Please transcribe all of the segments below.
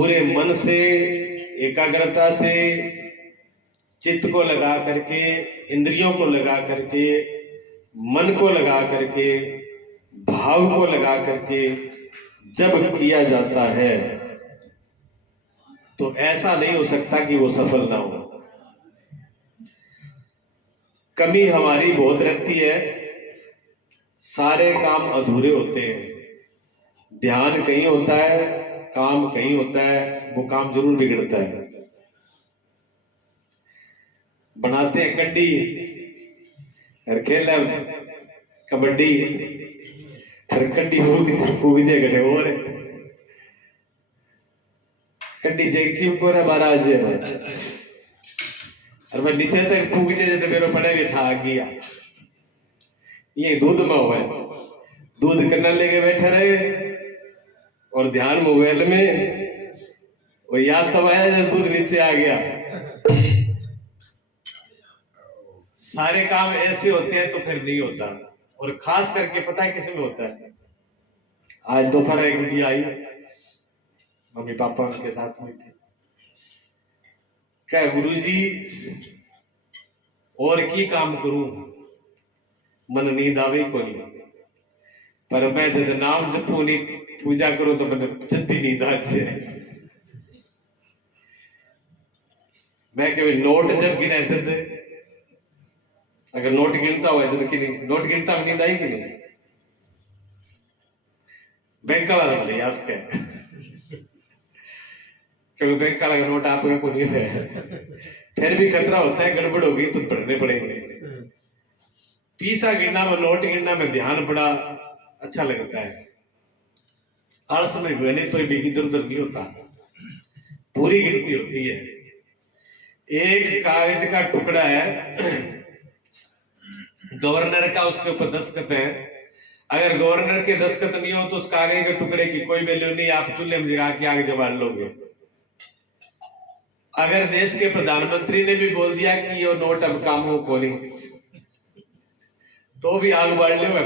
पूरे मन से, एकाग्रता से, चित्त को लगा करके, इंद्रियों को लगा करके, मन को लगा करके, भाव को लगा करके जब किया जाता है तो ऐसा नहीं हो सकता कि वो सफल ना हो। कमी हमारी बहुत रहती है, सारे काम अधूरे होते हैं। ध्यान कहीं होता है, काम कहीं होता है, वो काम जरूर बिगड़ता है। बनाते हैं कड्डी और खेल कबड्डी, फिर कड्डी फूक जाए गठे और कड्डी जेगची को ना महाराज और मैं नीचे तक फूक जाए तो मेरे पड़े भी ठा गया। ये दूध में हुआ है, दूध करने लेके बैठे रहे और ध्यान मोबाइल में, वो याद तब आया जब दूध नीचे आ गया। सारे काम ऐसे होते हैं तो फिर नहीं होता। और खास करके पता है किसमें होता है? आज दोपहर एक गुड़िया आई, मम्मी पापा उनके साथ में थे, क्या गुरुजी और की काम करूं, मन नींद आवे को नहीं, पर मैं जब नाम जपू नहीं पूजा करो तो मैंने जल्दी नींद आ जाए। मैं केवल नोट जब गिना जब, अगर नोट गिनता हुआ जब कि नहीं, नोट गिनता में नींद आई कि नहीं? बैंक वाला वाले यास के क्योंकि बैंक वाला का नोट आप को नहीं है, फिर भी खतरा होता है गड़बड़ होगी तो भरने पड़ेंगे। पीसा गिनना में, नोट गिनना में ध्यान बड़ा अच्छा लगता है। आलस में नहीं तो भी इधर उधर नहीं होता, पूरी गिनती होती है। एक कागज का टुकड़ा है, गवर्नर का उसके ऊपर दस्तखत है। अगर गवर्नर के दस्तखत नहीं हो तो उस कागज के टुकड़े की कोई वैल्यू नहीं, आप चूल्हे में जगा के आग जमा लोगे। अगर देश के प्रधानमंत्री ने भी बोल दिया कि ये नोट अब काम हो को नहीं, तो भी आग बाढ़ लेगा,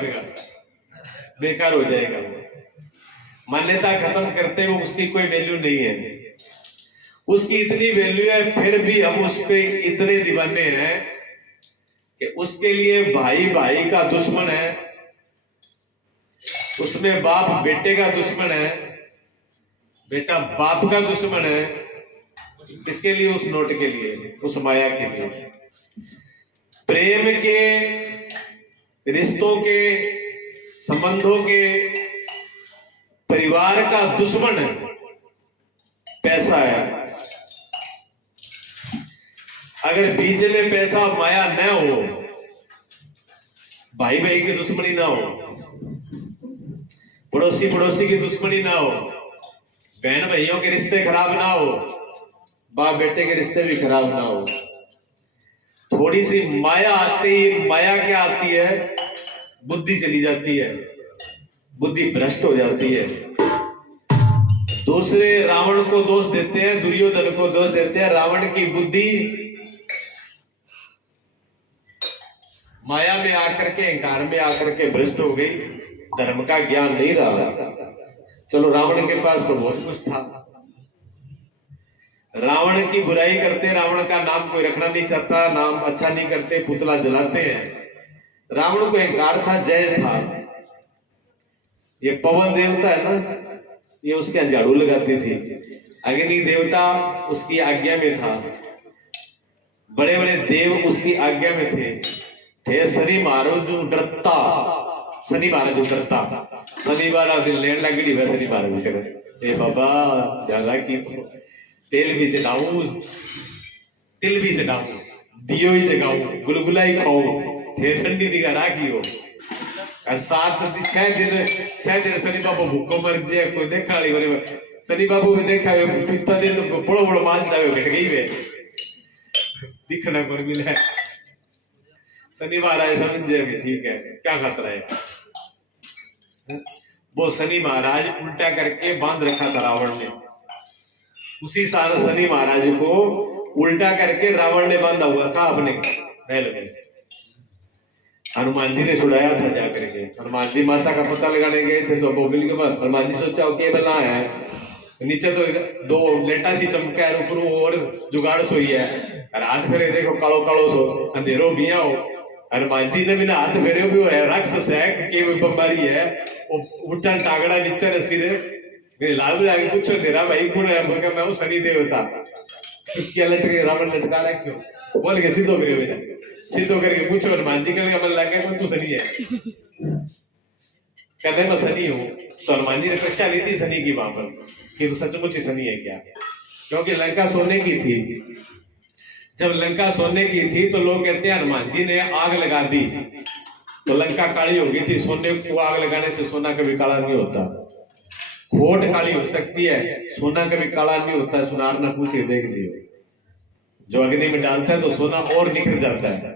बेकार हो जाएगा। वो मान्यता खत्म करते हुए उसकी कोई वैल्यू नहीं है। उसकी इतनी वैल्यू है फिर भी हम उस पे इतने दीवाने हैं कि उसके लिए भाई भाई का दुश्मन है, उसमें बाप बेटे का दुश्मन है, बेटा बाप का दुश्मन है। किसके लिए? उस नोट के लिए, उस माया के लिए। प्रेम के, रिश्तों के, संबंधों के, परिवार का दुश्मन है पैसा है। अगर बीच में पैसा माया न हो, भाई भाई की दुश्मनी ना हो, पड़ोसी पड़ोसी की दुश्मनी ना हो, बहन भाइयों के रिश्ते खराब ना हो, बाप बेटे के रिश्ते भी खराब ना हो, थोड़ी सी माया आती ही, माया क्या आती है? बुद्धि चली जाती है, बुद्धि भ्रष्ट हो जाती है। दूसरे रावण को दोष देते हैं, दुर्योधन को दोष देते हैं। रावण की बुद्धि माया में आकर के, अहंकार में आकर के भ्रष्ट हो गई, धर्म का ज्ञान नहीं रहा। चलो रावण के पास तो बहुत कुछ था, रावण की बुराई करते, रावण का नाम कोई रखना नहीं चाहता, नाम अच्छा नहीं करते, पुतला जलाते हैं। रावण को अहंकार था, जय था। ये पवन देवता है ना, ये उसके यहाँ झाड़ू लगाती थी। अग्नि देवता उसकी आज्ञा में था, बड़े बड़े देव उसकी आज्ञा में थे शनि महाराज जो डरता, शनि महाराज जो डरता, शनि महाराज दिन लेन लगी वह शनि महाराज करे, ए बाबा ज्यादा की तेल भी चढ़ाऊं, तिल भी चढ़ाऊं, दियो ही जगाऊं, गुलगुला ही खाऊं, थे ठंडी दिखा राखियो। और 6 दिन शनि बाबू भूखो मर जाए, कोई देखा वाली शनि बाबू भी देखा पिता दिन तो बड़ो बड़ो मांस लावे घट गई वे दिखना को मिला। शनि महाराज समझ जाए ठीक है क्या खतरा है। वो शनि महाराज उल्टा करके बांध रखा था रावण ने, उसी साल शनि महाराज को उल्टा करके रावण ने बांधा हुआ था अपने महल में। हनुमान जी ने छुड़ाया था जाकर के। हनुमान जी माता का पता लगाने गए थे तो बोबिल के बाद हनुमान जी सोचा के बना है, नीचे तो दो लेटा सी चमके और ऊपर और जुगाड़ सोई है और हाथ फेरे देखो कालो कालो सो अंधेरो बिया हो और मांझी ने बिना हाथ फेरे भी है राक्षस है कि कोई बीमारी है वो उठा टागड़ा नीचे रसी दे मेरे लाल जाके पूछो तेरा भाई कौन है मैं हूँ शनि देवता क्या लटके रावण लटका रहा क्यों बोल के सीधो करे बेटा सीधो करके पूछो और मांझी के लिए मन लगे कौन तू शनि है कहते मैं शनि हूँ तो हनुमान जी ने परीक्षा ली थी शनि की वहां पर कि तू सचमुच ही शनि है क्या क्योंकि लंका सोने की थी जब लंका सोने की थी तो लोग कहते हैं हनुमान जी ने आग लगा दी तो लंका काली हो गई थी सोने को आग लगाने से सोना कभी काला नहीं होता खोट काली हो सकती है सोना कभी काला नहीं होता सुनार ना पूछे देख लियो जो अग्नि में डालता है तो सोना और निखर जाता है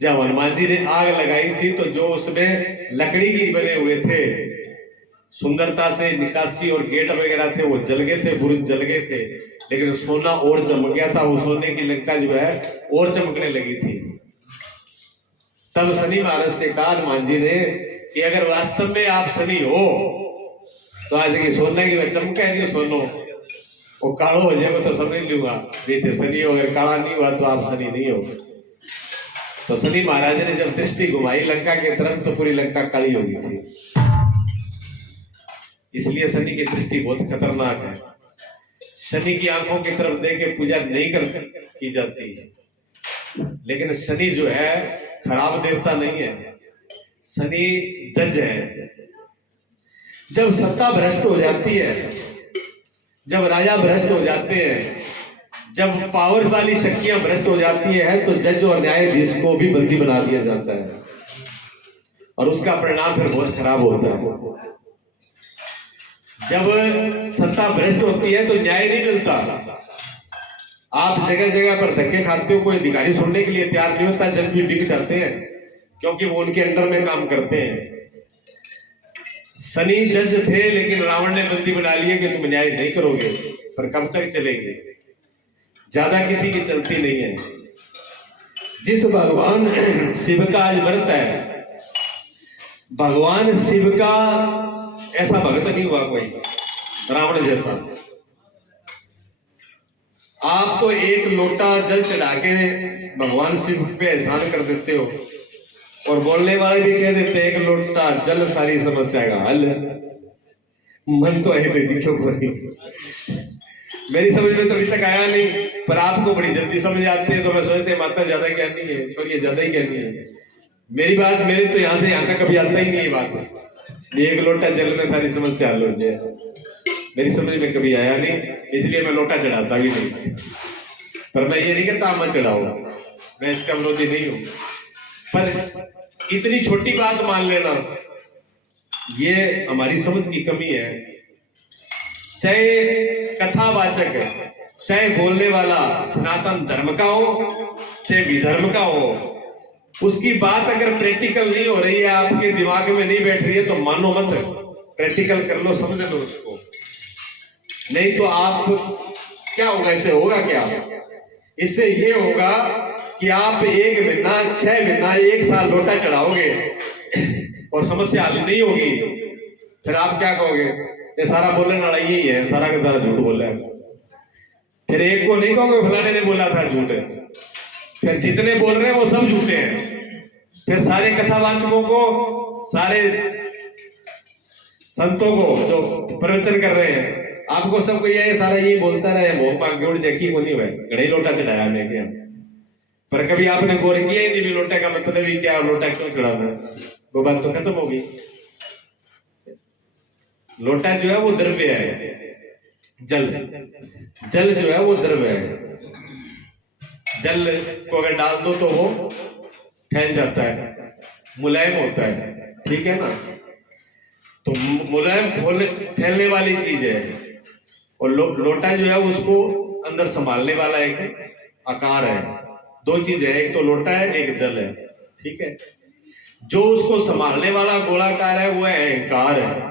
जब हनुमान जी ने आग लगाई थी तो जो उसमें लकड़ी की बने हुए थे सुंदरता से निकासी और गेट वगैरह थे वो जल गए थे बुर्ज जल गए थे लेकिन सोना और चमक गया था वो सोने की लंका जो है और चमकने लगी थी तब शनि महाराज से कहा हनुमान जी ने कि अगर वास्तव में आप शनि हो तो आज की सोने की चमका है सोनो वो कालो हो जाएगा तो समझ लूंगा थे शनि अगर काला नहीं हुआ तो आप शनि नहीं हो तो शनि महाराज ने जब दृष्टि घुमाई लंका की तरफ तो पूरी लंका काली हो गई थी इसलिए शनि की दृष्टि बहुत खतरनाक है शनि की आंखों की तरफ देख के पूजा नहीं की जाती है लेकिन शनि जो है खराब देवता नहीं है शनि जज है जब सत्ता भ्रष्ट हो जाती है जब राजा भ्रष्ट हो जाते हैं जब पावर वाली शक्तियां भ्रष्ट हो जाती है तो जज और न्यायाधीश को भी बंदी बना दिया जाता है और उसका परिणाम फिर बहुत खराब होता है जब सत्ता भ्रष्ट होती है तो न्याय नहीं मिलता आप जगह जगह पर धक्के खाते हो कोई अधिकारी सुनने के लिए तैयार नहीं होता जज भी बिक जाते हैं क्योंकि वो उनके अंडर में काम करते हैं शनि जज थे लेकिन रावण ने बंदी बना लिया कि तुम न्याय नहीं करोगे पर कब तक चलेंगे ज्यादा किसी की चलती नहीं है जिस भगवान शिव का आज व्रत है भगवान शिव का ऐसा भक्त नहीं हुआ कोई रावण जैसा आप तो एक लोटा जल चढ़ा के भगवान शिव पे एहसान कर देते हो और बोलने वाले भी कह देते हैं एक लोटा जल सारी समस्या का हल मन तो है दिखो कोई मेरी समझ में तो अभी तक आया नहीं पर आपको बड़ी जल्दी समझ आती है तो मैं सोचते माता ज्यादा ज्ञानी है छोड़िए ज्यादा ही ज्ञानी है मेरी बात मेरे तो यहाँ से यहाँ तक कभी आता ही नहीं है बात एक लोटा जल में सारी समस्या हल हो जाए मेरी समझ में कभी आया नहीं इसलिए मैं लोटा चढ़ाता भी नहीं पर मैं ये नहीं कहता मत चढ़ाओ मैं इसका विरोधी नहीं हूं पर इतनी छोटी बात मान लेना ये हमारी समझ की कमी है चाहे कथावाचक है चाहे बोलने वाला सनातन धर्म का हो चाहे विधर्म का हो उसकी बात अगर प्रैक्टिकल नहीं हो रही है आपके दिमाग में नहीं बैठ रही है तो मानो मत प्रैक्टिकल कर लो समझ लो उसको नहीं तो आप क्या होगा इससे होगा क्या इससे ये होगा कि आप एक महीना 6 महीना 1 साल लोटा चढ़ाओगे और समस्या हल नहीं होगी फिर आप क्या कहोगे ये सारा बोलने वाला यही है सारा का सारा झूठ बोला है फिर एक को नहीं कहोगे फलाने ने बोला था झूठ है फिर जितने बोल रहे हैं वो सब झूठे हैं फिर सारे कथावाचकों को सारे संतों को जो प्रवचन कर रहे हैं आपको सबको ये सारा ये बोलता रहे मोह मांगोड़ जैकी को नहीं हुए घड़े लोटा चढ़ाया मैं क्या पर कभी आपने गौर किया ही नहीं भी लोटे का मतलब ही क्या और लोटा क्यों चढ़ाना वो बात तो खत्म होगी लोटा जो है वो द्रव्य है जल जल जो है वो द्रव्य है जल को अगर डाल दो तो वो फैल जाता है मुलायम होता है ठीक है ना तो मुलायम फैलने वाली चीज है और लोटा जो है उसको अंदर संभालने वाला एक आकार है दो चीज है एक तो लोटा है एक जल है ठीक है जो उसको संभालने वाला गोलाकार है वो है अहंकार है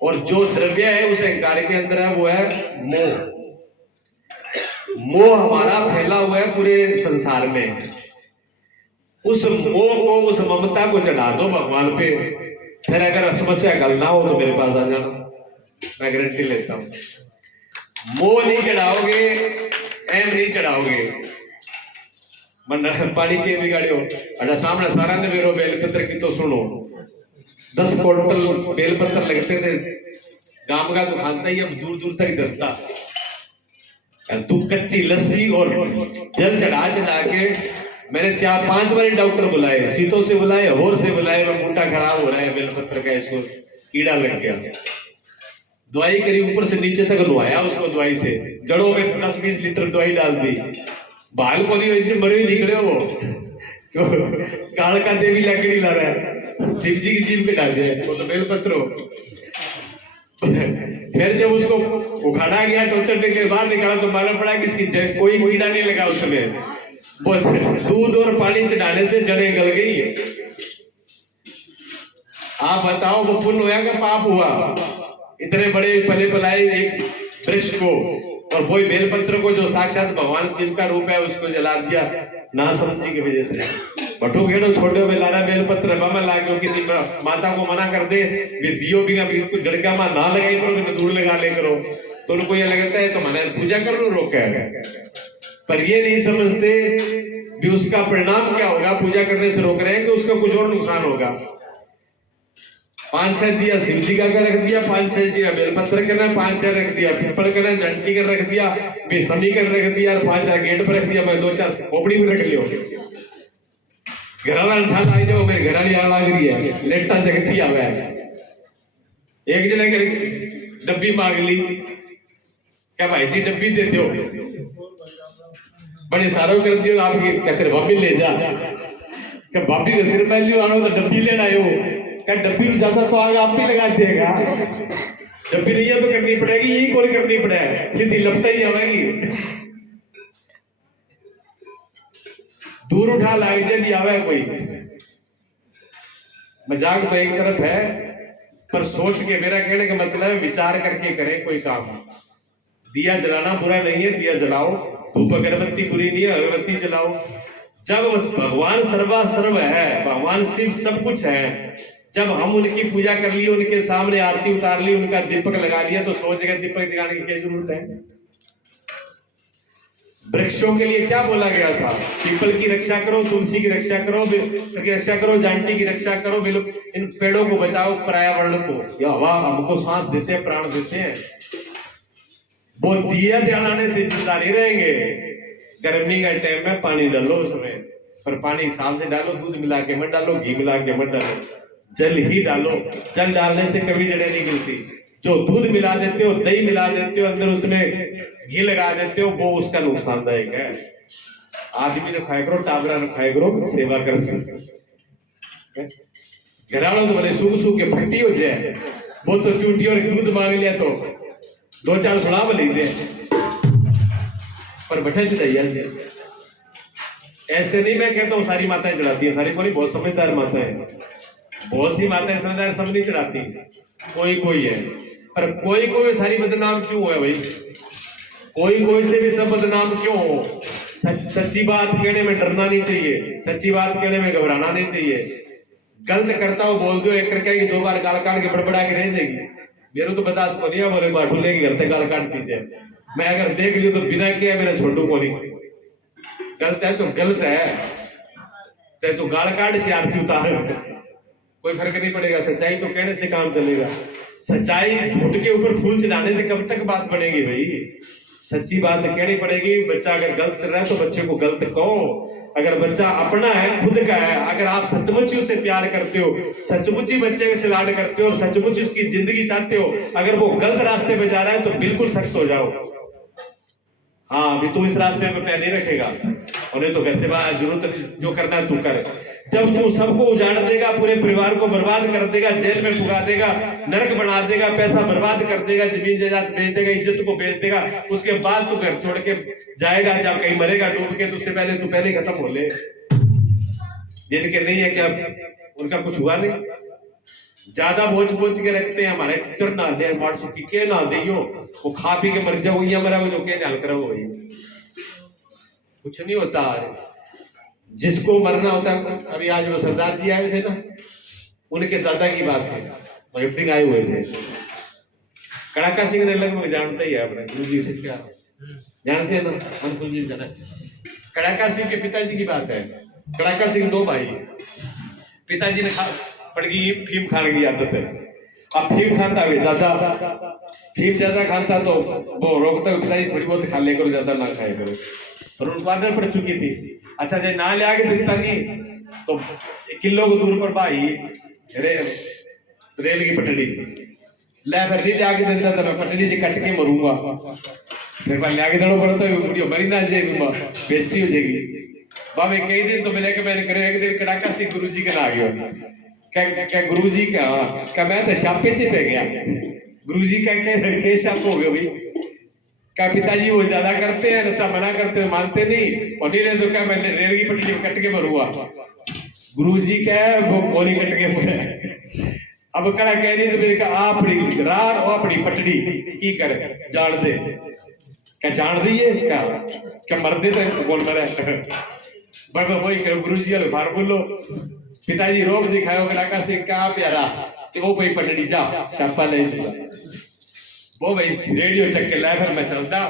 और जो द्रव्य है उस अहंकार के अंदर है वो है मोह मोह हमारा फैला हुआ है पूरे संसार में उस मोह को उस ममता को चढ़ा दो भगवान पे फिर अगर समस्या हल ना हो तो मेरे पास आ जाना मैं गारंटी लेता हूं। मोह नहीं चढ़ाओगे, एम नहीं चढ़ाओगे, मन पानी के बिगाड़ियो। अड़ा सामने सारा ने मेरो बेलपत्र की तो सुनो, 10 क्विंटल बेलपत्र लगते थे गांव का, तो खाता ही अब दूर दूर तक धरता। तू कच्ची लस्सी और जल चढ़ा चढ़ा के मैंने 4-5 बार डॉक्टर बुलाए, सीतों से बुलाए, होर से बुलाए, मैं मोटा खराब हो रहा है बेलपत्र का, इसको कीड़ा लग गया। दवाई करी, ऊपर से नीचे तक नुआया उसको दवाई से, जड़ों में 10-20 लीटर दवाई डाल दी। बाल को नहीं वैसे मरे ही निकले वो, काल का देवी लकड़ी ला रहा है, शिव जी की जीभ पे डाल दिया वो तो बेलपत्र हो। फिर जब उसको उखाड़ा गया, टोचर के बाहर निकाला तो मालूम पड़ा कि इसकी कोई कीड़ा नहीं लगा उसमें, वो दूध और पानी चढ़ाने से जड़ें गल गई है। आप बताओ वो पुण्य हुआ कि पाप हुआ? इतने बड़े पले पलाए एक वृक्ष को, और वही बेलपत्र को जो साक्षात भगवान शिव का रूप है उसको जला दिया ना समझी की वजह से। बटू घेड़ो छोटे में लारा बेलपत्र बमा लागो, किसी माता को मना कर दे वे दियो भी बिल्कुल जड़का में ना लगाई करो, दूर लगा ले करो, तो उनको ये लगता है तो मैंने पूजा कर लो रोक है। पर ये नहीं समझते भी उसका परिणाम क्या होगा। पूजा करने से रोक रहे हैं कि उसका कुछ और नुकसान होगा। 5-6 दिया शिव जी का रख दिया, 5-6 दिया बेलपत्र का, 5-6 रख दिया पीपल का, डंटी का रख दिया, बेसमी कर रख दिया, और 5-6 गेट पर रख दिया, मैं 2-4 खोपड़ी में रख लियो। घराला ठाल आई जाओ, मेरे घराली आ लग रही है, लेटा जगती आवे, एक जने के डब्बी मांग ली, क्या भाई जी डब्बी दे दो, बड़े सारों कर दियो आपकी, कहते भाभी ले जा, क्या भाभी का सिर पहले आनो तो डब्बी लेना आयो, क्या डब्बी ज्यादा तो आगे आप भी लगा देगा, डब्बी नहीं है तो करनी पड़ेगी, यही कौन करनी पड़ेगी, सीधी लपटा ही आवेगी, दूर उठा लाए जी आवे कोई। मजाक तो एक तरफ है, पर सोच के, मेरा कहने का मतलब है विचार करके करें कोई काम। दिया जलाना बुरा नहीं है, दिया जलाओ, धूप अगरबत्ती बुरी नहीं है, अगरबत्ती जलाओ। जब भगवान सर्वा सर्व है, भगवान शिव सब कुछ है, जब हम उनकी पूजा कर ली, उनके सामने आरती उतार ली, उनका दीपक लगा लिया, तो सोच गए दीपक जगाने की क्या जरूरत है। वृक्षों के लिए क्या बोला गया था? पीपल की रक्षा करो, तुलसी की रक्षा करो, की रक्षा करो, जांटी की रक्षा करो, इन पेड़ों को बचाओ, पर्यावरण को। या हवा हमको सांस देते हैं, प्राण देते हैं। वो दिया जलाने से जिंदा नहीं रहेंगे। गर्मी का टाइम में पानी डालो उसमें, पर पानी हिसाब से डालो, दूध मिला के मत डालो, घी मिला के मत डालो, जल ही डालो। जल डालने से कभी जड़ें नहीं गिरती। जो दूध मिला देते हो, दही मिला देते हो, अंदर उसमें घी लगा देते हो, वो उसका नुकसानदायक है। आदमी ने खाया करो, टाबरा ने खाया करो, सेवा कर सकते। घराड़ो तो बोले सूख सूख के फट्टी हो जाए, वो तो चूंटी और दूध मांग लिया तो 2-4 सुना लीजिए, पर बैठे चढ़ाइए। ऐसे नहीं मैं कहता हूँ सारी माताएं चढ़ाती है, सारी को नहीं, बहुत समझदार माता है, बहुत सी माताएं समझदार, सब नहीं चढ़ाती, कोई कोई है। पर कोई कोई सारी बदनाम क्यों है भाई? कोई कोई से भी सब बदनाम क्यों हो? सच्ची बात कहने में डरना नहीं चाहिए, सच्ची बात कहने में घबराना नहीं चाहिए। गलत करता हो बोल दो, एक करके 2 बार गाल काट के बड़बड़ा के रह जाएगी। मेरे तो बर्दाश्त को नहीं है, मेरे बार ढूंढे घर तक गाल काट दीजिए। मैं अगर देख लियो तो बिना किया मेरा छोटू को नहीं। गलत है तो गलत है, चाहे तो गाल काट चाहे आरती उतार, कोई फर्क नहीं पड़ेगा। सच्चाई तो कहने से काम चलेगा। सच्चाई झूठ के ऊपर फूल चढ़ाने से कब तक बात बनेगी भाई? सच्ची बात कहनी पड़ेगी। बच्चा अगर गलत चल रहा है तो बच्चे को गलत कहो। अगर बच्चा अपना है, खुद का है, अगर आप सचमुच उसे प्यार करते हो, सचमुच ही बच्चे से लाड करते हो और सचमुच उसकी जिंदगी चाहते हो, अगर वो गलत रास्ते पे जा रहा है तो बिल्कुल सख्त हो जाओ। हाँ भी तू इस रास्ते पे पैर नहीं रखेगा, उन्हें तो घर से बाहर जरूरत जो करना है तू कर। जब तू सबको उजाड़ देगा, पूरे परिवार को बर्बाद कर देगा, जेल में फुगा देगा, नरक बना देगा, पैसा बर्बाद कर देगा, जमीन जायदाद बेच देगा, इज्जत को बेच देगा, उसके बाद तू घर छोड़ के जाएगा, जब कहीं मरेगा डूब के, तो उससे पहले तू पहले खत्म हो ले। जिनके नहीं है क्या उनका कुछ हुआ नहीं? ज्यादा बोझ के रखते हैं, हमारे कितर ना दे मारसू की के ना दियो, वो खा पी के मर जाओ या मरा जो के नाल करो, कुछ नहीं होता। जिसको मरना होता है, अभी आज वो सरदार जी आए थे ना, उनके दादा की बात है, भगत सिंह आए हुए थे, कड़ाका सिंह ने लगभग जानते ही है अपने गुरु जी से क्या जानते हैं ना, अनुकूल जी जाना। कड़ाका सिंह के पिताजी की बात है। कड़ाका सिंह दो भाई, पिताजी ने पड़ गई फीम खाने की आदत है। अब फीम खाता है ज्यादा, फीम ज्यादा खाता तो वो रोकता है पिताजी थोड़ी बहुत खा ले करो, ज्यादा ना खाए करो, और उनको आदत पड़ चुकी थी। अच्छा जब ना ले आगे दिखता नहीं तो किलो को दूर पर भाई रेल की पटड़ी ले, फिर नहीं आगे देता था, मैं पटड़ी से कट के मरूंगा, फिर मैं आगे दड़ो पड़ता है बुढ़िया मरी ना जाएगी, बेइज्जती हो जाएगी। बाबे कई दिन तो मिले के मैंने करे, एक दिन कड़ाका सिंह गुरु जी के ना आ गया, क्या गुरु जी क्या मैं तो छापे च पे गया। गुरु जी क्या छाप हो गया भाई, क्या पिताजी वो ज्यादा करते हैं, नशा मना करते हैं, मानते नहीं, और नहीं रहे तो क्या मैं रेल की पटड़ी में कट के मरूंगा। गुरु जी क्या वो गोली कट के मरे। अब कड़ा कह रही तो मेरे कहा अपनी रार और अपनी पटड़ी की करे जान दे, क्या जान दिए क्या मर दे तो बोल मरे बट वही करो। गुरु जी बार बोलो, पिताजी रोब दिखाओ कड़ाका से क्या प्यारा, तो वो भाई पटड़ी जा छापा ले जा, वो भाई रेडियो चक के लाया, फिर मैं चलता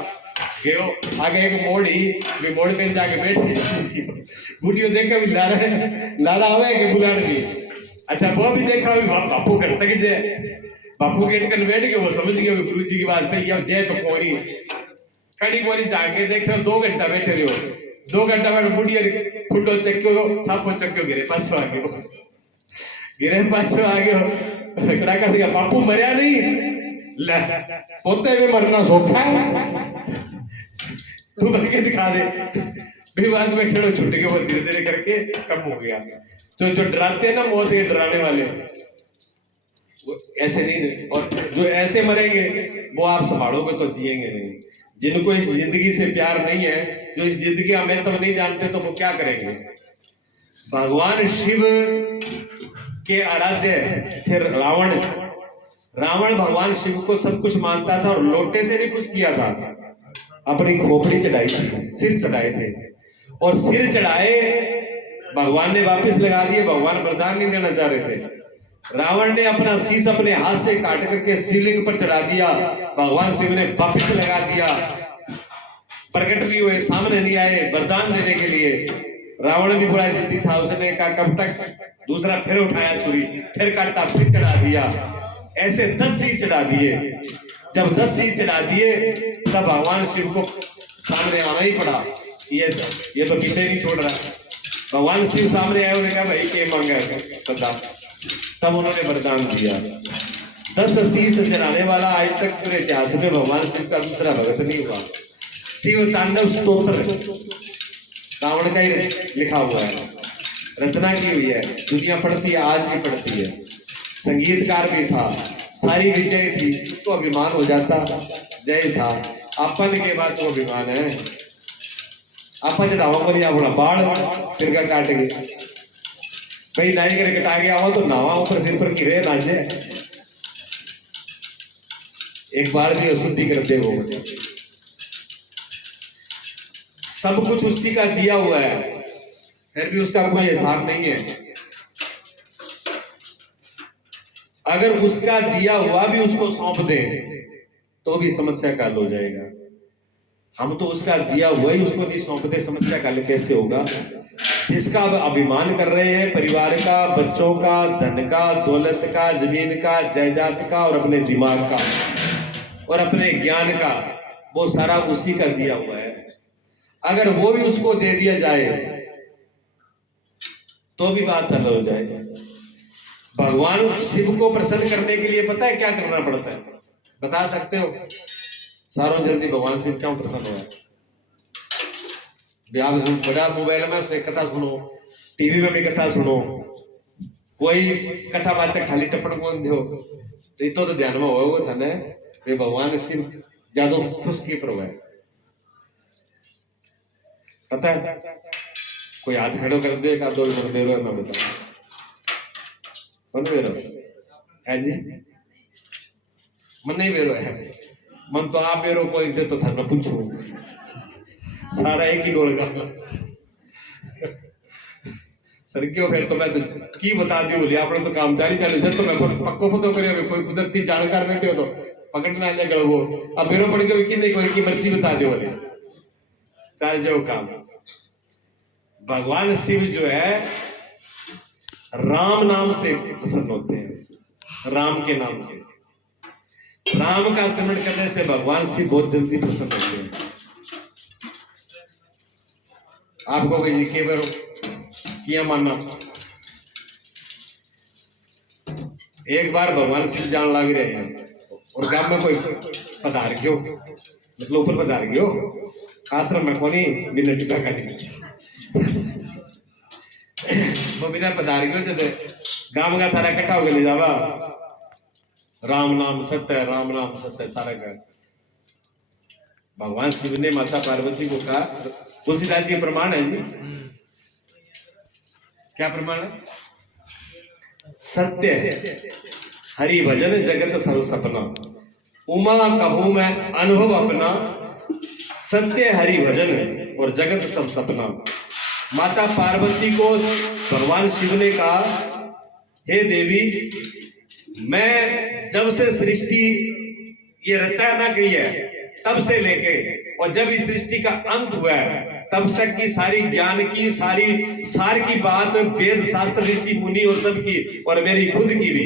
गयो आगे एक मोड़ी भी मोड़ पे जाके बैठ बूढ़ियो देखा भी लाड़ा आवे के बुलाने भी। अच्छा वो भी देखा भी बापू करता कि जय बापू गेट कर बैठ के वो समझ गया गुरु जी की बात सही है, जय तो कोरी कड़ी बोरी जाके देखो 2 घंटा बैठे रहो, 2 घंटा बैठ बुढ़िया खुंडो चक्यो सापो चक्यो गिरे पाछो आ गयो, गिरे पाछो आ गयो। कड़ाका से बापू मरिया नहीं ले पोते में मरना सोखा है, तू करके दिखा दे भी। बाद में खेलो छुट के वो धीरे धीरे करके कम हो गया। तो जो डराते हैं ना मौत के डराने वाले वो ऐसे नहीं, और जो ऐसे मरेंगे वो आप संभालोगे तो जिएंगे नहीं। जिनको इस जिंदगी से प्यार नहीं है, जो इस जिंदगी का महत्व नहीं जानते, तो वो क्या करेंगे। भगवान शिव के आराध्य थे रावण। रावण भगवान शिव को सब कुछ मानता था और लोटे से नहीं कुछ किया था, अपनी खोपड़ी चढ़ाई थी, सिर चढ़ाए थे, और सिर चढ़ाए भगवान ने वापस लगा दिए। भगवान वरदान नहीं देना चाह रहे थे। रावण ने अपना शीश अपने हाथ से काट करके शिवलिंग पर चढ़ा दिया, भगवान शिव ने वापस लगा दिया, प्रकट भी हुए, सामने नहीं आए वरदान देने के लिए। रावण भी बड़ा जिद्दी था, उसने कहा कब तक, दूसरा फिर उठाया छुरी, फिर काटा, फिर चढ़ा दिया, ऐसे 10 सिर चढ़ा दिए। जब 10 सिर चढ़ा दिए तब भगवान शिव को सामने आना ही पड़ा, ये तो पीछे नहीं छोड़ रहा। भगवान शिव सामने आए, उन्होंने कहा भाई क्या मांगा है बता, तब उन्होंने वरदान दिया। 10 शीश चढ़ाने वाला आज तक पूरे इतिहास में भगवान शिव का दूसरा भगत नहीं हुआ। शिव तांडव स्तोत्र रावण का ही लिखा हुआ है, रचना की हुई है, दुनिया पढ़ती है, आज भी पढ़ती है। संगीतकार भी था, सारी विद्याएं थी, उसको अभिमान हो जाता, जय था। अपन के बाद तो अभिमान है, आपा चढ़ावा पर अपना बाढ़ सिर का काट गए भाई, नाई कर कटा गया हो तो नावा ऊपर सिर पर गिरे नाचे, एक बार भी अशुद्धि करते हो। सब कुछ उसी का दिया हुआ है, फिर भी उसका कोई हिसाब नहीं है। अगर उसका दिया हुआ भी उसको सौंप दे तो भी समस्या का हल हो जाएगा। हम तो उसका दिया हुआ ही उसको नहीं सौंपते, समस्या का हल कैसे होगा। जिसका अब अभिमान कर रहे हैं, परिवार का, बच्चों का, धन का, दौलत का, जमीन का, जायदाद का, और अपने दिमाग का और अपने ज्ञान का, वो सारा उसी का दिया हुआ है। अगर वो भी उसको दे दिया जाए तो भी बात हल हो जाए। भगवान शिव को प्रसन्न करने के लिए पता है क्या करना पड़ता है, बता सकते हो? सारों जल्दी भगवान शिव क्यों प्रसन्न हुआ? बड़ा मोबाइल में से कथा सुनो, टीवी में भी कथा सुनो, कोई कथा वाचक खाली टप्पण को दो तो इतो तो ध्यान में होगा था ने वे भगवान शिव ज्यादा खुश की पर है। पता है कोई हाथ खड़ो कर दे, एक आध दो मिनट दे रहा मैं बता कौन बेरो है जी, मन नहीं बेरो है, मन तो आप बेरो कोई दे तो था मैं पूछू, सारा एक ही डोल का सर क्यों फिर तो मैं तो की बता दी बोली आपने तो काम चाली चाली जब तो मैं पक्को पतो करे कोई कुदरती जानकार बैठे हो तो पकड़ना ले गड़ो अब बेरो पड़ गयो कि नहीं कोई की मर्जी बता दो बोले चल जाओ काम। भगवान शिव जो है राम नाम से प्रसन्न होते हैं, राम के नाम से, राम का स्मरण करने से भगवान शिव बहुत जल्दी प्रसन्न होते हैं। आपको भाई के बार किया मानना, एक बार भगवान शिव जान लग रहे हैं और गांव में कोई पधार गयो, मतलब ऊपर पधार गयो आश्रम में कोनी बिना टिका काटी वो बिना पधार गयो जब गांव का सारा इकट्ठा होकर ले जावा राम नाम सत्य है, राम नाम सत्य है सारा घर। भगवान शिव ने माता पार्वती को कहा, तुलसीदास जी प्रमाण है जी, क्या प्रमाण है? सत्य है हरि भजन जगत सर्व सपना, उमा कहूं मैं अनुभव अपना, सत्य हरि भजन और जगत सब सपना। माता पार्वती को भगवान शिव ने कहा, हे देवी मैं जब से सृष्टि ये रचा ना करी है तब से लेके और जब इस सृष्टि का अंत हुआ है तब तक की सारी ज्ञान की सारी सार की बात वेद शास्त्र ऋषि मुनि और सबकी और मेरी खुद की भी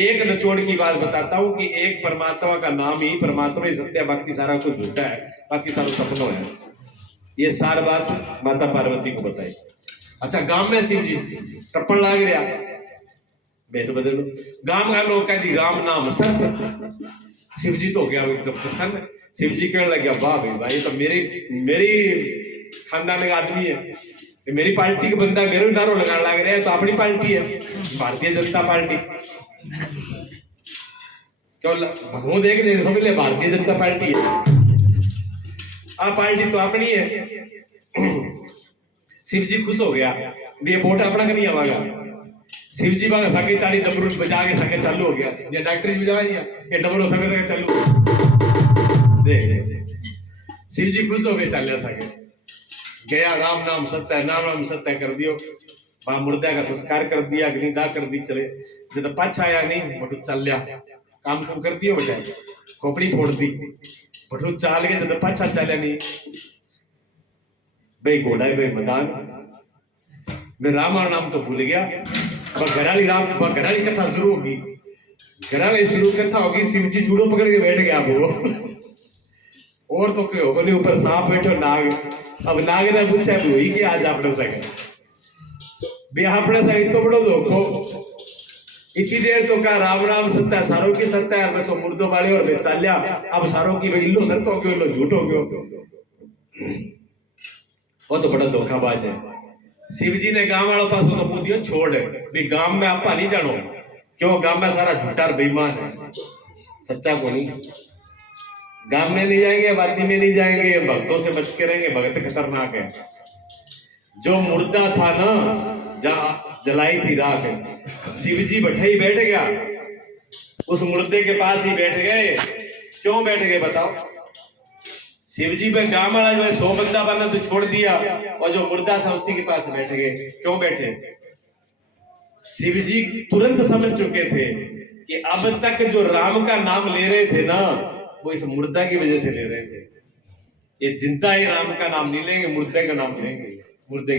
एक निचोड़ की बात बताता हूं कि एक परमात्मा का नाम ही परमात्मा ही सत्य है, बाकी सारा कुछ झूठा है, बाकी सारा सपनों है। ये सार बात माता पार्वती को बताई। अच्छा गांव में शिव जी टप्पण लाग रहा बेस बदलो, गांव का लोग कहती राम नाम सत्य। शिव जी तो हो गया एकदम प्रसन्न, शिव जी कहने लग गया वाह भाई भाई तो मेरी खानदान का आदमी है, मेरी पार्टी का बंदा मेरे नारो लगाने लग रहा है, तो अपनी पार्टी है भारतीय जनता पार्टी। क्यों भगवान देख रहे समझ ले भारतीय जनता पार्टी है, आप पार्टी तो अपनी है। शिव जी खुश हो गया, ये वोट अपना का नहीं आवागा। शिव जी बागा साके ताली डमरू बजा के साके चालू हो गया, ये डॉक्टर जी बजा ये डमरू साके चालू देख शिव जी खुश हो गए, चल साके गया राम नाम सत्य है, नाम नाम सत्य कर दियो, वहां मुर्दा का संस्कार कर दिया, अग्निदाह कर दी, चले जब पाछा आया नहीं बटू चल लिया काम कुम कर दियो बेटा, खोपड़ी फोड़ दी बटू चाल के जब पाछा चलिया नहीं भाई घोड़ा भाई मैदान मैं राम और नाम तो भूल गया, घराली राम घराली कथा शुरू होगी, घराली शुरू कथा होगी, शिव जी जूड़ो पकड़ के बैठ गया वो और तो क्यों बोले ऊपर सांप बैठो नाग, अब नाग ने पूछा हुई कि आज अपने सके बिया अपने सके तो बड़ो धोखो, इतनी देर तो कहा राम राम सत्ता सारों की सत्ता है, बस मुर्दों वाले और बेचालिया अब सारों की इल्लो सत्य हो गयो इल्लो झूठ हो गयो, वो तो बड़ा धोखाबाज है। शिव जी ने गांव वालों पास तो मुंह दियो छोड़ है भी गांव में आपा नहीं जानो, क्यों गांव में सारा झूठा बेईमान है, सच्चा को नहीं। गांव में नहीं जाएंगे, वादी में नहीं जाएंगे, भक्तों से बच के रहेंगे, भगत खतरनाक है। जो मुर्दा था ना जहाँ जलाई थी राख, शिव जी बैठे ही बैठ गया उस मुर्दे के पास ही बैठ गए। क्यों बैठ गए बताओ? शिव जी पे गांव वाला जो है 100 बंदा बना तो छोड़ दिया और जो मुर्दा था उसी के पास बैठ गए। क्यों बैठे? शिव जी तुरंत समझ चुके थे कि अब तक जो राम का नाम ले रहे थे ना वो इस मुर्दा की वजह से ले रहे थे, ये जिंदा ही राम का नाम नहीं लेंगे, मुर्दे का नाम लेंगे। मुर्दे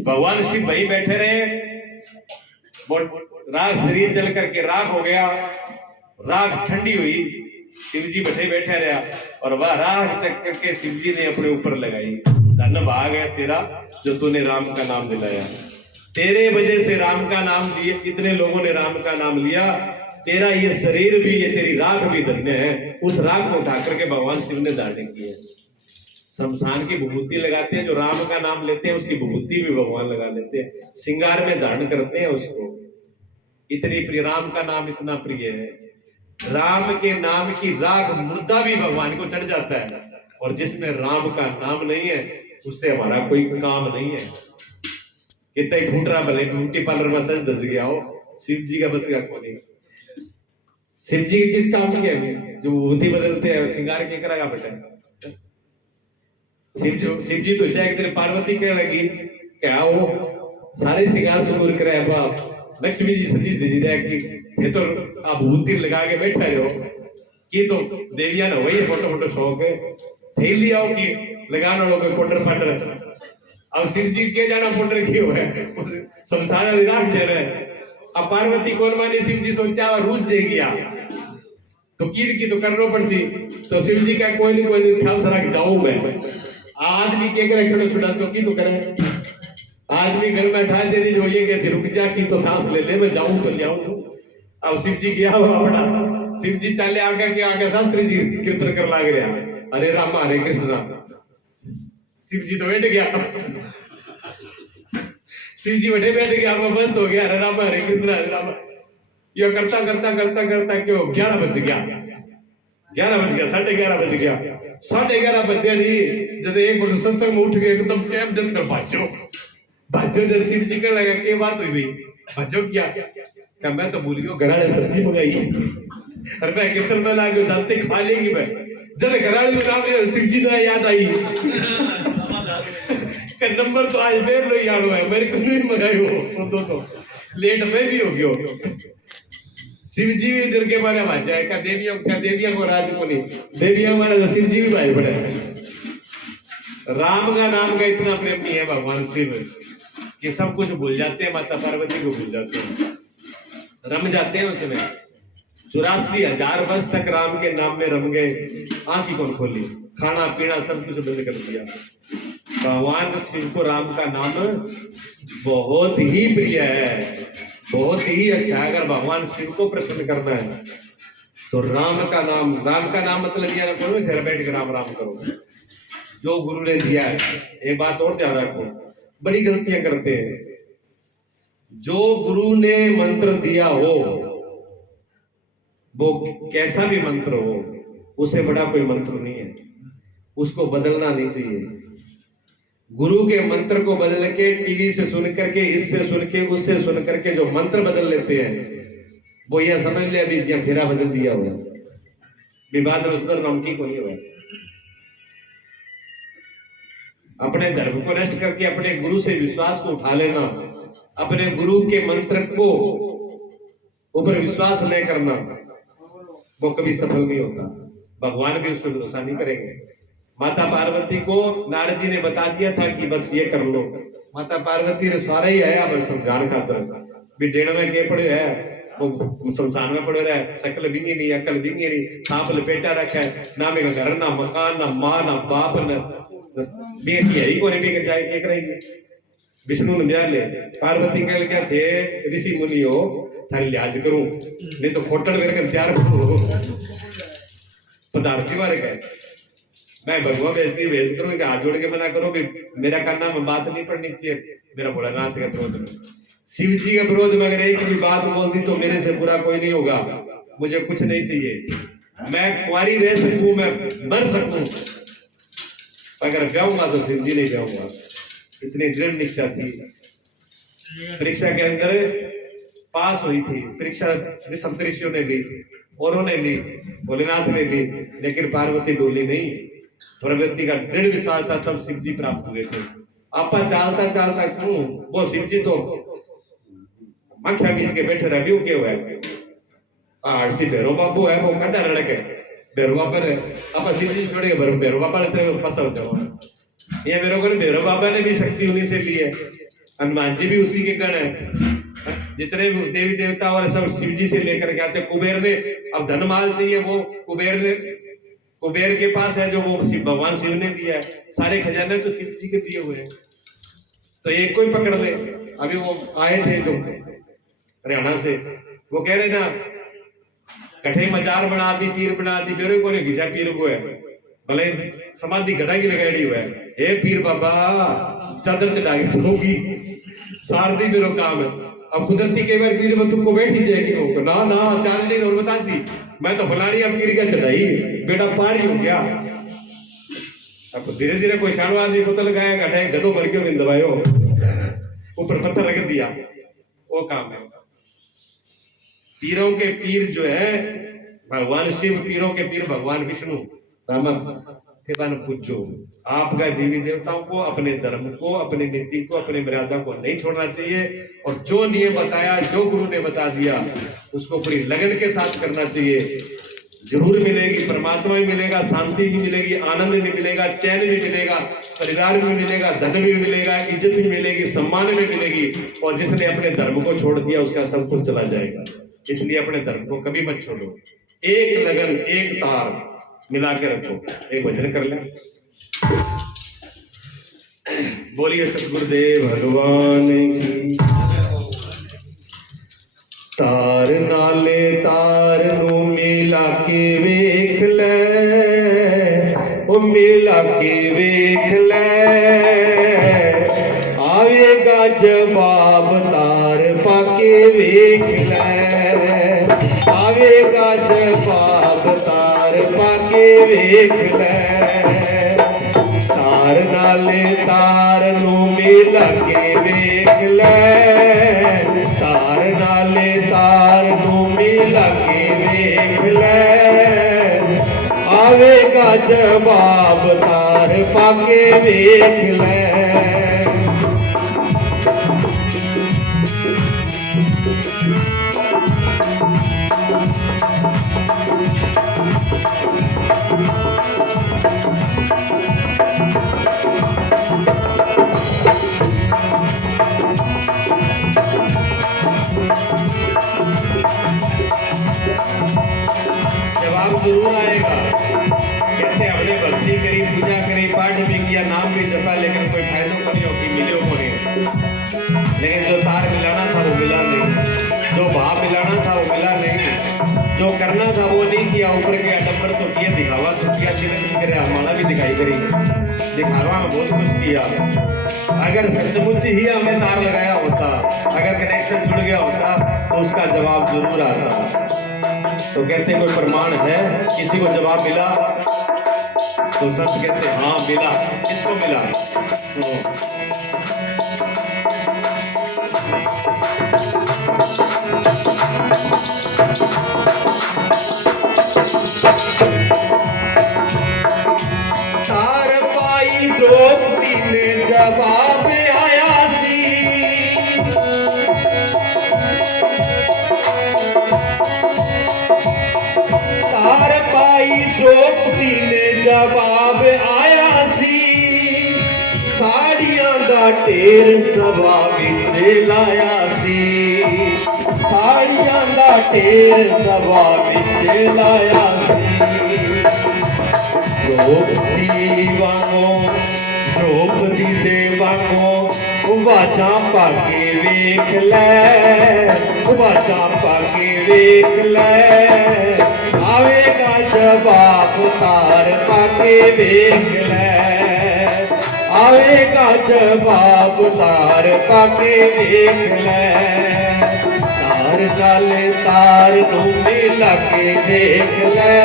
भगवान शिव वही बैठे रहे, राख शरीर जल करके राख हो गया, राख ठंडी हुई, शिव जी बैठे रहा और वह राख चक करके शिव जी ने अपने ऊपर लगाई। धन भाग है तेरा जो तूने राम का नाम दिलाया, तेरे वजह से राम का नाम लिए इतने लोगों ने राम का नाम लिया, तेरा ये शरीर भी ये तेरी राख भी धन्य है। उस राख को उठा करके भगवान शिव ने धारण किया। शमशान की विभूति लगाते हैं, जो राम का नाम लेते हैं उसकी विभूति भी भगवान लगा लेते हैं, श्रृंगार में धारण करते हैं उसको। इतनी प्रिय राम का नाम इतना प्रिय है, राम के नाम की राख मुर्दा भी भगवान को चढ़ जाता है, और जिसमें राम का नाम नहीं है उससे हमारा कोई काम नहीं है। कितना ही फूट रहा भले ब्यूटी पार्लर में सच धस गया हो, शिव जी का बस का कौन है? शिव जी के किस काम के जो विभूति बदलते हैं श्रृंगार के करेगा बेटा? शिव जी तो एक दिन पार्वती कहने लगी क्या वो सारे श्रृंगार सुगुर करे बाप, लक्ष्मी जी सजी दीदी रहे कि ये तो आप विभूति लगा के बैठे रहे हो, की तो देविया ने वही फोटो फोटो शौक है थैली आओ की लगाने वालों को पोटर फाटर। अब शिव जी के जाना पोटर क्यों है शमशान में राख जाना है। अब पार्वती कौन मानी शिव जी सोचा रूज जाएगी तो कीर की तो करनो पड़सी। तो शिव जी का कोई नहीं ख्याल सरा के जाऊं मैं आदमी के करे खड़ो छुड़ा तो की तो करे आदमी घर में ठा से नहीं जो ये कैसे रुक जा की तो सांस ले ले मैं जाऊं तो ले आऊं। अब शिव जी गया हुआ अपना शिव जी चाले आगे के आगे शास्त्री जी कीर्तन कर लाग रहा हरे राम हरे कृष्ण। शिव जी तो बैठ गया शिव जी बैठ गया आप मस्त हो गया हरे राम हरे कृष्ण हरे राम। यो करता करता करता करता क्यों 11 बज गया 11:30 बज गया 11:30 बजे नहीं जब एक बार सत्संग में उठ गए एकदम टाइम देख कर भाजो जब शिव जी कहने लगा क्या बात हुई भाई भाजो क्या मैं तो भूल गया घराड़े सब्जी मंगाई अरे मैं कीर्तन में लागे जानते खा लेंगी मैं जब घराड़े में नाम लिया शिव जी का याद आई का नंबर तो आज मेरे लो याद हुआ मेरे को नहीं मंगाई हो सुनो तो लेट में भी हो गयो। शिव जी भी डर के मारे भाज जाए क्या देविया को राज को नहीं देविया हमारा तो शिव जी भी भाई पड़े। राम का नाम का इतना प्रेम नहीं है भगवान शिव कि सब कुछ भूल जाते हैं माता पार्वती को भूल जाते हैं रम जाते हैं उसमें 84,000 वर्ष तक राम के नाम में रम गए। आंख ही कौन खोली खाना पीना सब कुछ बंद कर दिया। भगवान शिव को राम का नाम बहुत ही प्रिय है बहुत ही अच्छा है। अगर भगवान शिव को प्रसन्न करना है तो राम का नाम मतलब यह करो घर बैठ के राम राम करो जो गुरु ने दिया है। एक बात और ध्यान रखो बड़ी गलतियां करते हैं जो गुरु ने मंत्र दिया हो वो कैसा भी मंत्र हो उससे बड़ा कोई मंत्र नहीं है उसको बदलना नहीं चाहिए। गुरु के मंत्र को बदल के टीवी से सुन करके इससे सुन के उससे सुन करके जो मंत्र बदल लेते हैं वो यह समझ ले अभी जिया फेरा बदल दिया हुआ विवाद उसका नमकी को नहीं हुआ। अपने धर्म को नष्ट करके अपने गुरु से विश्वास को उठा लेना अपने गुरु के मंत्र को ऊपर विश्वास ले करना वो कभी सफल नहीं होता। भगवान भी उस पर भरोसा नहीं करेंगे। माता पार्वती को नारद जी ने बता दिया था कि बस ये कर लो। माता पार्वती ने सारा ही आया अब समझाने खातर भी डेढ़ में के पड़े है वो शमशान में पड़े रहा है शकल भी नहीं अकल भी नहीं सांप लपेटा रखा है ना मेरा घर ना मकान ना माँ ना बाप न बेटी है ही को नहीं जाए क्या करेंगे। विष्णु ने ब्याह ले पार्वती कह क्या थे ऋषि मुनि हो थारी लिहाज करूं नहीं तो खोटल करके तैयार करो पदार्थी वाले कहे मैं भगवान वैसे भेज करूं कि हाथ जोड़ के मना करो भी मेरा करना में बात नहीं पड़नी चाहिए मेरा भोलानाथ के विरोध में शिव जी के विरोध में अगर एक भी बात बोल दी तो मेरे से बुरा कोई नहीं होगा। मुझे कुछ नहीं चाहिए मैं कुंवारी रह सकूं मैं मर सकूं अगर ब्याऊंगा तो शिव जी नहीं ब्याऊंगा। इतनी दृढ़ निश्चय थी। परीक्षा के अंदर पास हुई थी परीक्षा सप्तऋषियों ने ली औरों ली भोलेनाथ ने ली लेकिन पार्वती डोली नहीं। पार्वती का दृढ़ विश्वास था तब शिव जी प्राप्त हुए थे। आपा चालता चालता क्यों वो शिव जी तो मक्खिया बीच के बैठे रहे क्यों हुआ है आरसी भैरव बाबू है वो कंडा रड़के भैरव बाबा ने आप शिव जी छोड़े भैरव बाबा ने फंसा जाओ ये मेरे को भैरव बाबा ने भी शक्ति उन्हीं से ली है हनुमान जी भी उसी के गण है जितने भी देवी देवता और सब शिव जी से लेकर के आते। कुबेर ने अब धनमाल चाहिए वो कुबेर के पास है जो वो भगवान शिव ने दिया है सारे खजाने तो शिव जी के दिए हुए हैं तो एक कोई पकड़ ले। अभी वो आए थे तो हरियाणा से वो कह रहे ना कठे मजार बना दी पीर बना दी मेरे को नहीं घिसा पीर को है भले समाधि गदा की लगाई हुआ है हे पीर बाबा चादर चढ़ा के होगी सारदी मेरो काम है। अब कुदरती के बार पीर में तुमको बैठी जाएगी ना ना चाल नहीं और बतासी मैं तो फलानी अब पीर का चढ़ाई बेटा पार ही हो गया। अब धीरे धीरे कोई शानवाद नहीं पता लगाया गठाए गदो भर के दबायो ऊपर पत्थर रख दिया वो काम है। पीरों के पीर जो है भगवान शिव पीरों के पीर भगवान विष्णु रामा पूजो। आपका देवी देवताओं को अपने धर्म को अपनी नीति को अपने मर्यादा को नहीं छोड़ना चाहिए और जो नियम बताया जो गुरु ने बता दिया उसको पूरी लगन के साथ करना चाहिए। जरूर मिलेगी, परमात्मा भी मिलेगा, शांति भी मिलेगी, आनंद भी मिलेगा, चैन भी मिलेगा, परिवार भी मिलेगा, धन भी मिलेगा, इज्जत भी मिलेगी, सम्मान भी मिलेगी। और जिसने अपने धर्म को छोड़ दिया उसका सब कुछ चला जाएगा। इसलिए अपने धर्म को कभी मत छोड़ो। एक लगन एक तार मिला के रखो। एक भजन कर ले। बोलिए सतगुरुदेव भगवान की। तार नाले तार नू मिला के वेख ले, ओ मिला के वेख ले, आवेगा जवाब तार पाके वेख ले, आवेगा जवाब तार पाके वेख ले। तार नाले तार नू मिला के वेख ले, तार नाले तार नू मिला के वेख ले, आवेगा जवाब तार पाके वेख ले। जवाब जरूर आएगा। कहते हमने भक्ति करी, पूजा करी, पाठ भी किया, नाम भी जपा, लेकिन कोई फायदा को नहीं होगी, मिले को नहीं। लेकिन जो तार मिलाना था वो मिला नहीं, जो भाव मिलाना था वो मिला नहीं, जो करना था वो नहीं किया। ऊपर के अडम्बर तो किया, दिखावा तो किया, तिलक भी करे, हमारा भी दिखाई करी, दिखावा में बहुत कुछ किया। अगर सचमुच ही हमें तार लगाया होता, अगर कनेक्शन जुड़ गया होता तो उसका जवाब जरूर आता। तो कहते कोई प्रमाण है, किसी को जवाब मिला तो सच कहते हाँ मिला। किसको मिला? तार पाई द्रौपदी ने जवाब आया सी, तार पाई द्रौपदी ने जवाब आया सी, साड़ियां दा ढेर सभा विच लाया सी, साड़ियां दा ढेर सभा विच लाया सी। द्रौपदी वांगो, द्रौपदी दे वांगो वाजा पाके वेख ले, वाजा पाके वेख ले, आवेगा जवाब तार पाके वेख ले, आवेगा जवाब तार पाके वेख ले। तार नाले तार नू मिला के देख ले,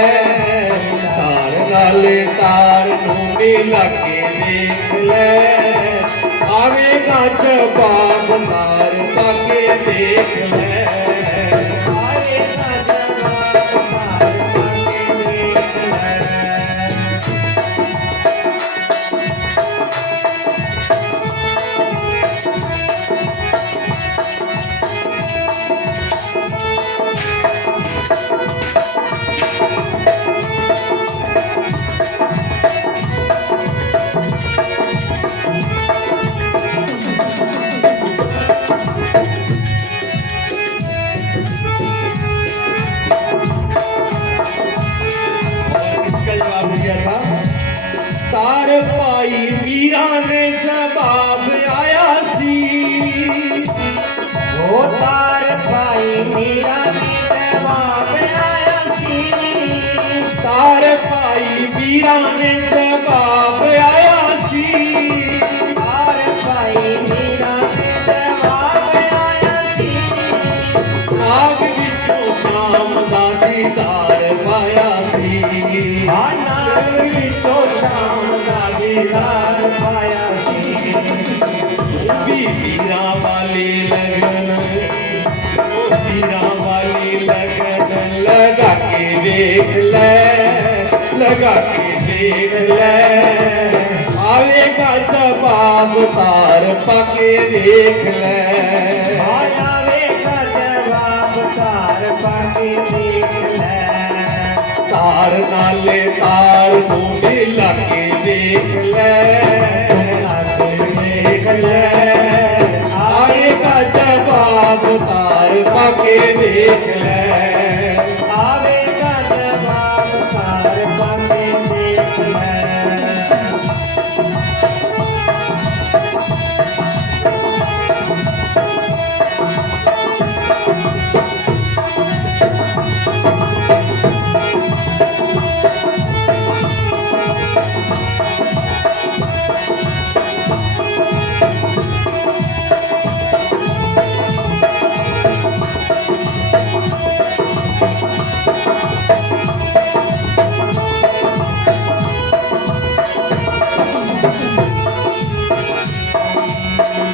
तार नाले तार नू मिला के देख ले, आवेगा जवाब तार पाके देख ले, आवेगा जवाब तार पाके देख ले। तार पाई मीरा ने जवाब आया सी, वो तार पाई मीरा ने जवाब आया सी, तार पाई मीरा ने जवाब आया सी, तार पाई मीरा ने जवाब आया सी, नाग विचों शाम दा दीदार पाया सी, नाग विचों शाम दा दीदार पाया सी। वीरा वाली लगन, वीरा वाली लगन लगा के देख ले, लगा के देख ले, आवेगा जवाब तार पाके देख ले, आवेगा जवाब तार पाके देख ले। तार नाले तार तू मिला के देख ले, देख ले आएगा जवाब तार पाके देख ले, आवेगा जवाब तार पाके देख ले।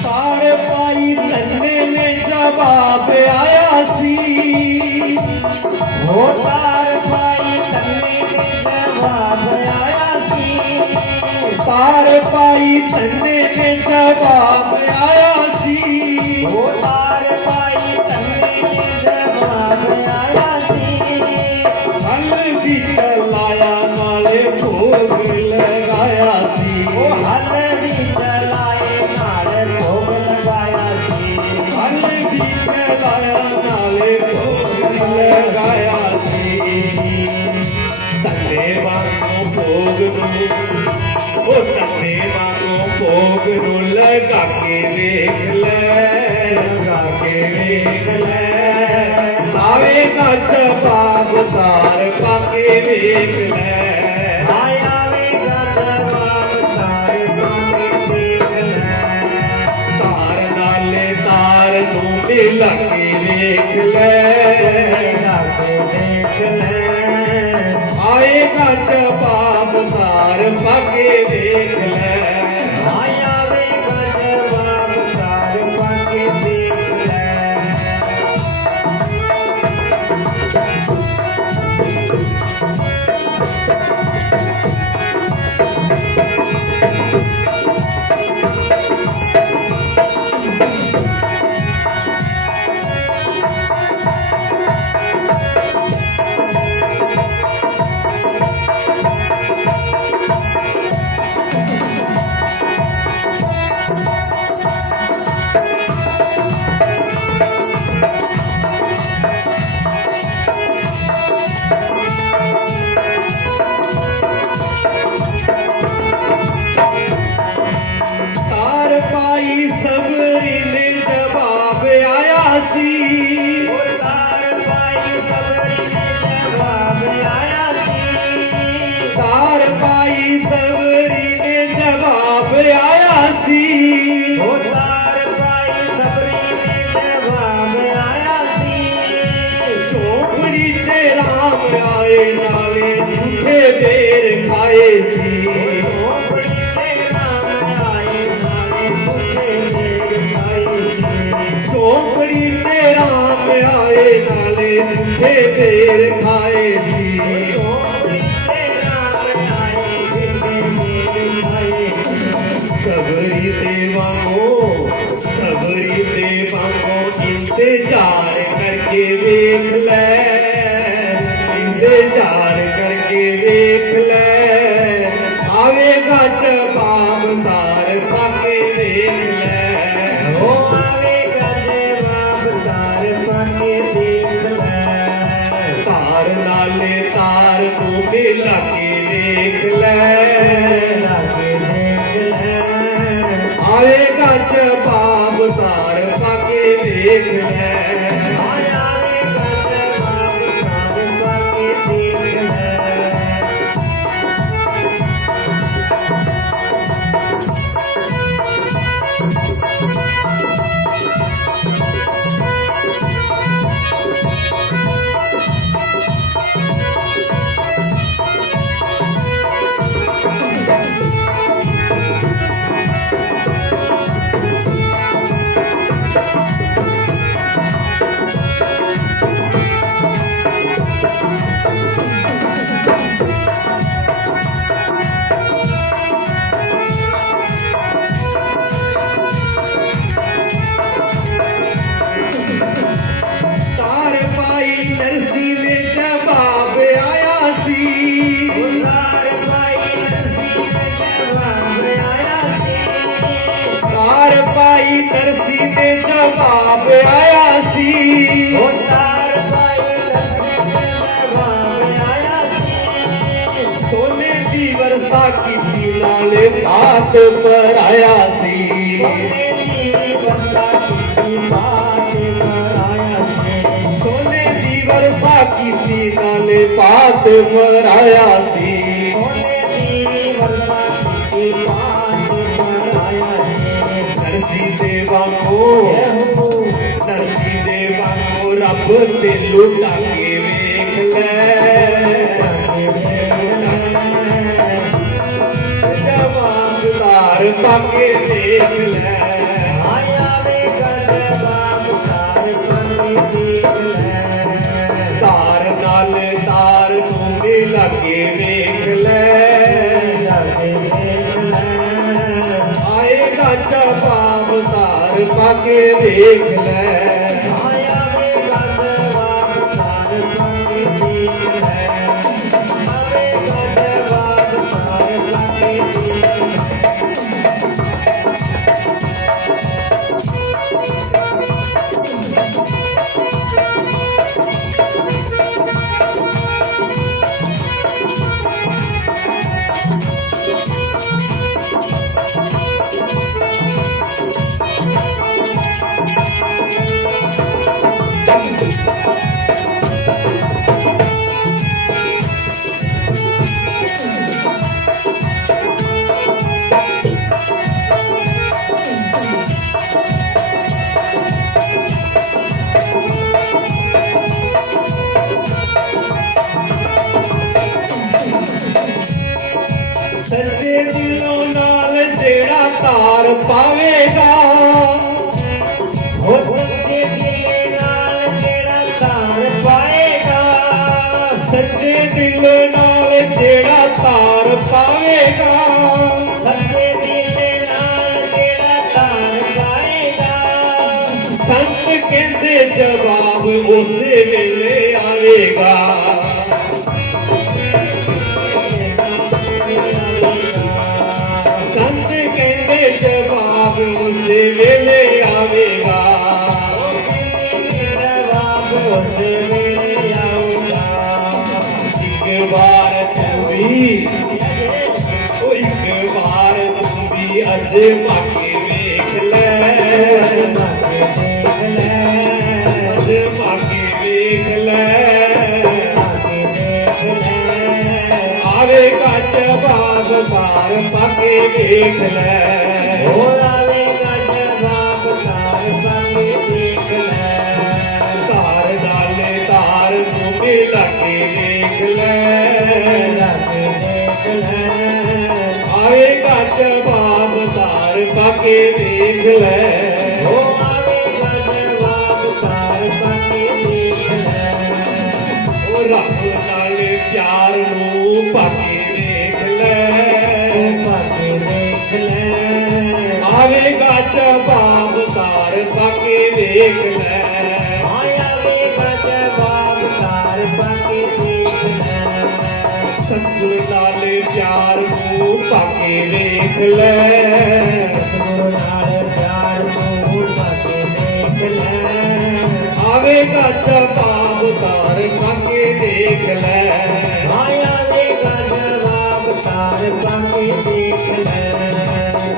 तार पाई तन्ने में जवाब आया सी, हो तार पाई तन्ने में जवाब आया सी, तार पाई तन्ने में जवाब आया सी, हो तार पाई तन्ने में जवाब आया सी। हल भी चलाया नाले भोग लगाया सी, ओ हल भी चलाए नाल भोग लगाया सी, हल भी चलाया नाले भोग लगाया सी, तन्ने वांगो भोग नू, ओ तन्ने वांगो भोग नू लगा के देख ले, लगा के देख ले आवेगा जवाब तार पाके देख ले, आवेगा जवाब तार पाके देख ले, तार नाले तार तू मिला के देख ले, लाके देख ले, आएगा जवाब तार पाके देख ले, आवेगा जवाब तार पाके देख ले। तार पाई सबरी ने जवाब आया सी, ओ तार पाई सबरी ने जवाब आया सी, तार पाई सबरी ने जवाब आया सी, ओ तार पाई सबरी ने जवाब आया सी। चोपड़ी से राम आए नाले झूठे देर खाए सी, झोपड़ी से राम आए नाले झूठे देर खाए सी, चोपड़ी से राम आए नाले झूठे देर खाए सी, झोपड़ी से राम आए झूठे देर खाए सी। सबरी देवांगो इंतजार करके देख ले, इंतजार करके देख ले आवेगा जवाब तार पाके देख ले, ओ आवेगा जवाब तार पाके देख ले, तार नाले तार तू मिला के देख ले, लाके देख ले, आवेगा जवाब तार पाके देख ले, आवेगा जवाब तार पाके देख ले। बाप आया सी ओ तार पाई रस्ते में बाप आया सी सोने की वर्षा की नाले बात पर आया सी सोने की वर्षा की बात पर आया सी सोने की वर्षा की नाले बात पर आया सी सोने की वर्षा की बात पर आया सी नरसी देवा को रब ते लुटा के वेख ले जवाबदार पाके देख ले आया वे कर बाप तार पर देख ले तार नाल तार नूं मिला के वेख ले आएगा जवाब तार पाके देख ले आया वे कर बाप तार पर देख ले आवे कर बाप तार पर देख ले सच्चे दिलों नाल जेड़ा तार पावेगा हो सच्चे दिल नाल जेड़ा तार पाएगा सच्चे दिल नाल जेड़ा तार पावेगा सच्चे दिल नाल जेड़ा तार पाएगा संत कहते जवाब उस वेले आवेगा संत कहते जवाब उस वेले आवेगा जवाब उस वेले आऊगा एक बार तू भी ओ एक बार तू भी अजमा के वेख ले अजमा के वेख ले आवेगा जवाब तार पाके देख ले तार डाले तार नूं मिला के देख ले आवेगा जवाब तार पाके देख ले ओ रब नाल प्यार नूं पाके देख ले आवेगा जवाब तार पाके देख ले सतगुर नाल प्यार नूं पाके देख ले आवेगा जवाब तार पाके देख ले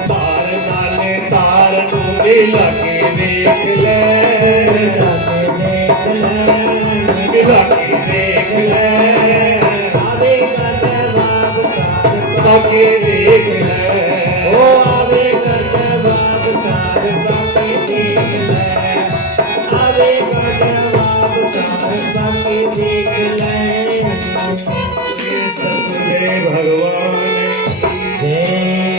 तार नाले तार नूं मिला के देख ले मिला के देख ले पाके देख ले